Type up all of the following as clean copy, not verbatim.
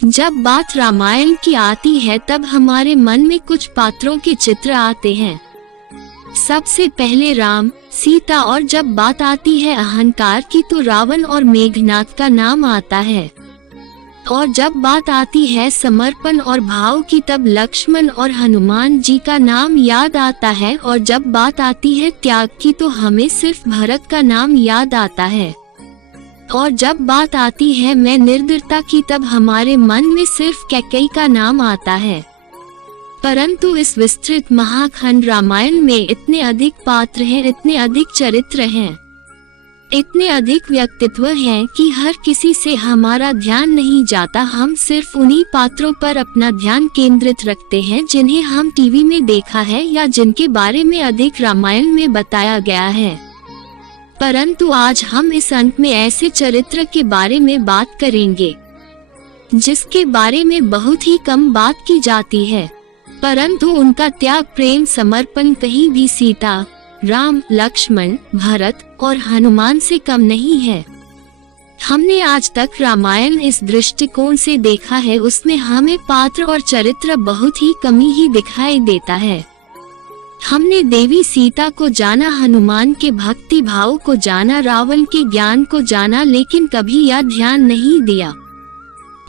जब बात रामायण की आती है तब हमारे मन में कुछ पात्रों के चित्र आते हैं। सबसे पहले राम, सीता और जब बात आती है अहंकार की तो रावण और मेघनाद का नाम आता है। और जब बात आती है समर्पण और भाव की तब लक्ष्मण और हनुमान जी का नाम याद आता है। और जब बात आती है त्याग की तो हमें सिर्फ भरत का नाम याद आता है। और जब बात आती है मैं निर्दयता की तब हमारे मन में सिर्फ कैकेयी का नाम आता है। परंतु इस विस्तृत महाखंड रामायण में इतने अधिक पात्र हैं, इतने अधिक चरित्र हैं, इतने अधिक व्यक्तित्व हैं कि हर किसी से हमारा ध्यान नहीं जाता। हम सिर्फ उन्हीं पात्रों पर अपना ध्यान केंद्रित रखते हैं जिन्हें हम टीवी में देखा है या जिनके बारे में अधिक रामायण में बताया गया है। परंतु आज हम इस अंक में ऐसे चरित्र के बारे में बात करेंगे जिसके बारे में बहुत ही कम बात की जाती है, परंतु उनका त्याग, प्रेम, समर्पण कहीं भी सीता, राम, लक्ष्मण, भरत और हनुमान से कम नहीं है। हमने आज तक रामायण इस दृष्टिकोण से देखा है, उसमें हमें पात्र और चरित्र बहुत ही कमी ही दिखाई देता है। हमने देवी सीता को जाना, हनुमान के भक्ति भाव को जाना, रावण के ज्ञान को जाना, लेकिन कभी यह ध्यान नहीं दिया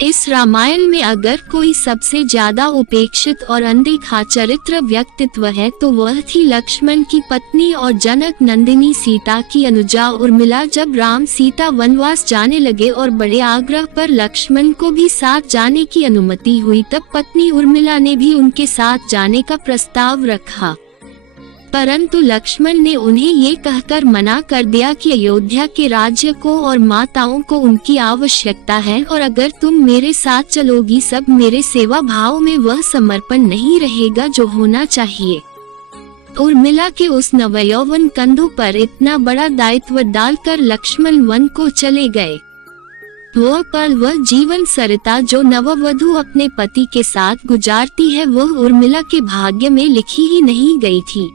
इस रामायण में अगर कोई सबसे ज्यादा उपेक्षित और अनदेखा चरित्र व्यक्तित्व है तो वह थी लक्ष्मण की पत्नी और जनक नंदिनी सीता की अनुजा उर्मिला। जब राम सीता वनवास जाने लगे और बड़े आग्रह पर लक्ष्मण को भी साथ जाने की अनुमति हुई तब पत्नी उर्मिला ने भी उनके साथ जाने का प्रस्ताव रखा, परंतु लक्ष्मण ने उन्हें ये कहकर मना कर दिया कि अयोध्या के राज्य को और माताओं को उनकी आवश्यकता है और अगर तुम मेरे साथ चलोगी सब मेरे सेवा भाव में वह समर्पण नहीं रहेगा जो होना चाहिए। उर्मिला के उस नवयौवन कंधों पर इतना बड़ा दायित्व डालकर लक्ष्मण वन को चले गए। वह पल, वह जीवन सरिता जो नववधू अपने पति के साथ गुजारती है वह उर्मिला के भाग्य में लिखी ही नहीं गई थी।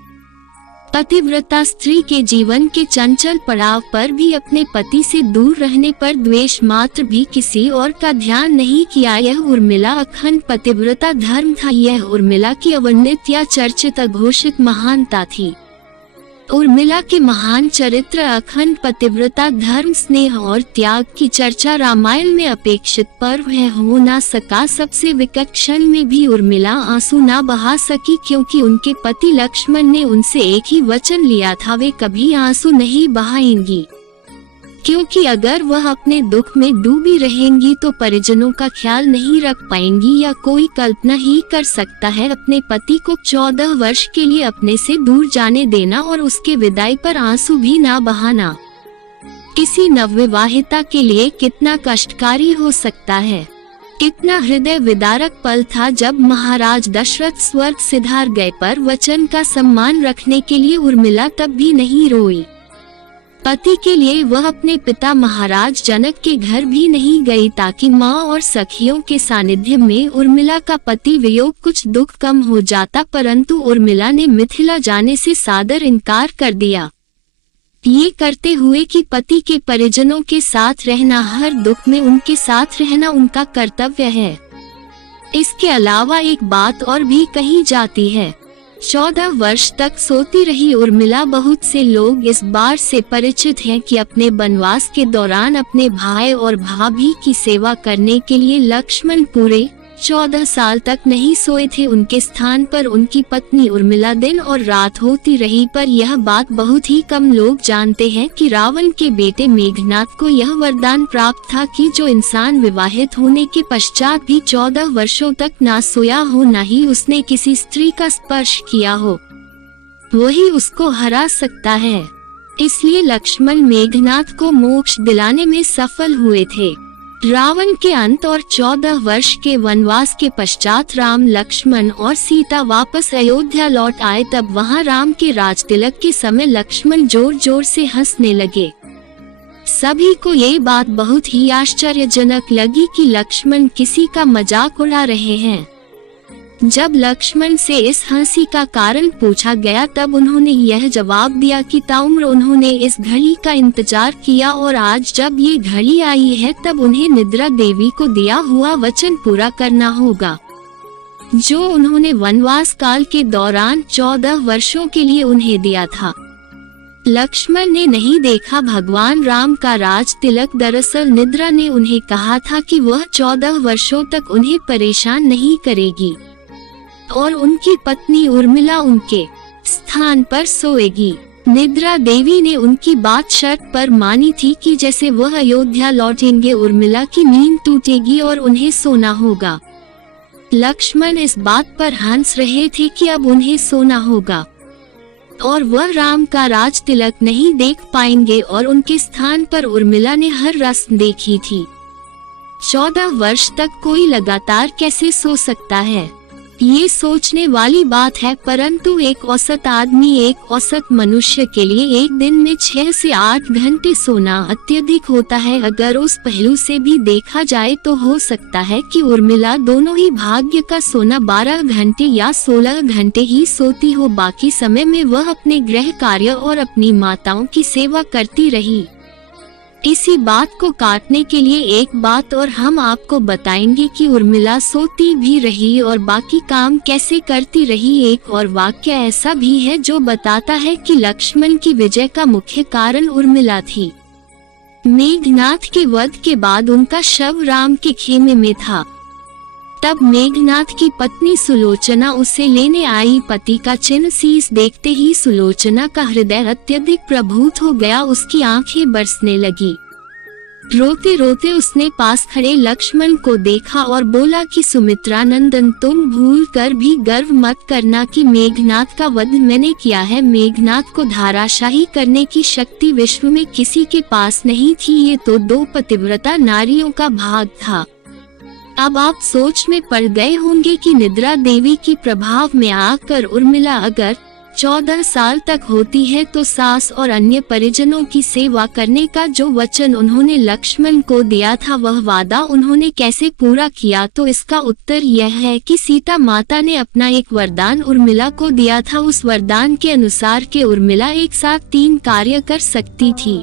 पतिव्रता स्त्री के जीवन के चंचल पड़ाव पर भी अपने पति से दूर रहने पर द्वेष मात्र भी किसी और का ध्यान नहीं किया। यह उर्मिला अखंड पतिव्रता धर्म था, यह उर्मिला की अवर्णित या चर्चित अघोषित महानता थी। उर्मिला के महान चरित्र, अखंड पतिव्रता, धर्म, स्नेह और त्याग की चर्चा रामायण में अपेक्षित पर्व है हो ना सका। सबसे विकट क्षण में भी उर्मिला आंसू ना बहा सकी क्योंकि उनके पति लक्ष्मण ने उनसे एक ही वचन लिया था, वे कभी आंसू नहीं बहाएंगी क्योंकि अगर वह अपने दुख में डूबी रहेंगी तो परिजनों का ख्याल नहीं रख पाएंगी। या कोई कल्पना ही कर सकता है अपने पति को 14 वर्ष के लिए अपने से दूर जाने देना और उसके विदाई पर आंसू भी ना बहाना किसी नवविवाहिता के लिए कितना कष्टकारी हो सकता है। कितना हृदय विदारक पल था जब महाराज दशरथ स्वर्ग सिधार गए पर वचन का सम्मान रखने के लिए उर्मिला तब भी नहीं रोई। पति के लिए वह अपने पिता महाराज जनक के घर भी नहीं गई ताकि माँ और सखियों के सानिध्य में उर्मिला का पति वियोग कुछ दुख कम हो जाता, परंतु उर्मिला ने मिथिला जाने से सादर इनकार कर दिया, ये करते हुए कि पति के परिजनों के साथ रहना, हर दुख में उनके साथ रहना उनका कर्तव्य है। इसके अलावा एक बात और भी कही जाती है, 14 वर्ष तक सोती रही उर्मिला। बहुत से लोग इस बात से परिचित हैं कि अपने वनवास के दौरान अपने भाई और भाभी की सेवा करने के लिए लक्ष्मण पूरे 14 साल तक नहीं सोए थे। उनके स्थान पर उनकी पत्नी उर्मिला दिन और रात होती रही, पर यह बात बहुत ही कम लोग जानते हैं कि रावण के बेटे मेघनाद को यह वरदान प्राप्त था कि जो इंसान विवाहित होने के पश्चात भी 14 वर्षों तक ना सोया हो, ना ही उसने किसी स्त्री का स्पर्श किया हो, वही उसको हरा सकता है। इसलिए लक्ष्मण मेघनाद को मोक्ष दिलाने में सफल हुए थे। रावण के अंत और 14 वर्ष के वनवास के पश्चात राम, लक्ष्मण और सीता वापस अयोध्या लौट आए। तब वहां राम के राजतिलक के समय लक्ष्मण जोर जोर से हंसने लगे। सभी को ये बात बहुत ही आश्चर्यजनक लगी कि लक्ष्मण किसी का मजाक उड़ा रहे हैं। जब लक्ष्मण से इस हंसी का कारण पूछा गया तब उन्होंने यह जवाब दिया कि ताउम्र उन्होंने इस घड़ी का इंतजार किया और आज जब ये घड़ी आई है तब उन्हें निद्रा देवी को दिया हुआ वचन पूरा करना होगा, जो उन्होंने वनवास काल के दौरान 14 वर्षों के लिए उन्हें दिया था। लक्ष्मण ने नहीं देखा भगवान राम का राज तिलक। दरअसल निद्रा ने उन्हें कहा था कि वह 14 वर्षों तक उन्हें परेशान नहीं करेगी और उनकी पत्नी उर्मिला उनके स्थान पर सोएगी। निद्रा देवी ने उनकी बात शर्त पर मानी थी कि जैसे वह अयोध्या लौटेंगे उर्मिला की नींद टूटेगी और उन्हें सोना होगा। लक्ष्मण इस बात पर हंस रहे थे कि अब उन्हें सोना होगा और वह राम का राज तिलक नहीं देख पाएंगे और उनके स्थान पर उर्मिला ने हर रस्म देखी थी। 14 वर्ष तक कोई लगातार कैसे सो सकता है, ये सोचने वाली बात है, परंतु एक औसत आदमी, एक औसत मनुष्य के लिए एक दिन में 6 से 8 घंटे सोना अत्यधिक होता है। अगर उस पहलू से भी देखा जाए तो हो सकता है कि उर्मिला दोनों ही भाग्य का सोना 12 घंटे या 16 घंटे ही सोती हो। बाकी समय में वह अपने गृह कार्य और अपनी माताओं की सेवा करती रही। इसी बात को काटने के लिए एक बात और हम आपको बताएंगे कि उर्मिला सोती भी रही और बाकी काम कैसे करती रही। एक और वाक्य ऐसा भी है जो बताता है कि लक्ष्मण की विजय का मुख्य कारण उर्मिला थी। मेघनाथ के वध के बाद उनका शव राम के खेमे में था। तब मेघनाथ की पत्नी सुलोचना उसे लेने आई। पति का चिन्ह शीश देखते ही सुलोचना का हृदय अत्यधिक प्रभुत हो गया, उसकी आंखें बरसने लगी। रोते रोते उसने पास खड़े लक्ष्मण को देखा और बोला कि सुमित्रा नंदन, तुम भूल कर भी गर्व मत करना कि मेघनाथ का वध मैंने किया है। मेघनाथ को धाराशाही करने की शक्ति विश्व में किसी के पास नहीं थी, ये तो 2 पतिव्रता नारियों का भाग था। अब आप सोच में पड़ गए होंगे कि निद्रा देवी की प्रभाव में आकर उर्मिला अगर 14 साल तक होती है तो सास और अन्य परिजनों की सेवा करने का जो वचन उन्होंने लक्ष्मण को दिया था वह वादा उन्होंने कैसे पूरा किया। तो इसका उत्तर यह है कि सीता माता ने अपना एक वरदान उर्मिला को दिया था। उस वरदान के अनुसार के उर्मिला एक साथ 3 कार्य कर सकती थी।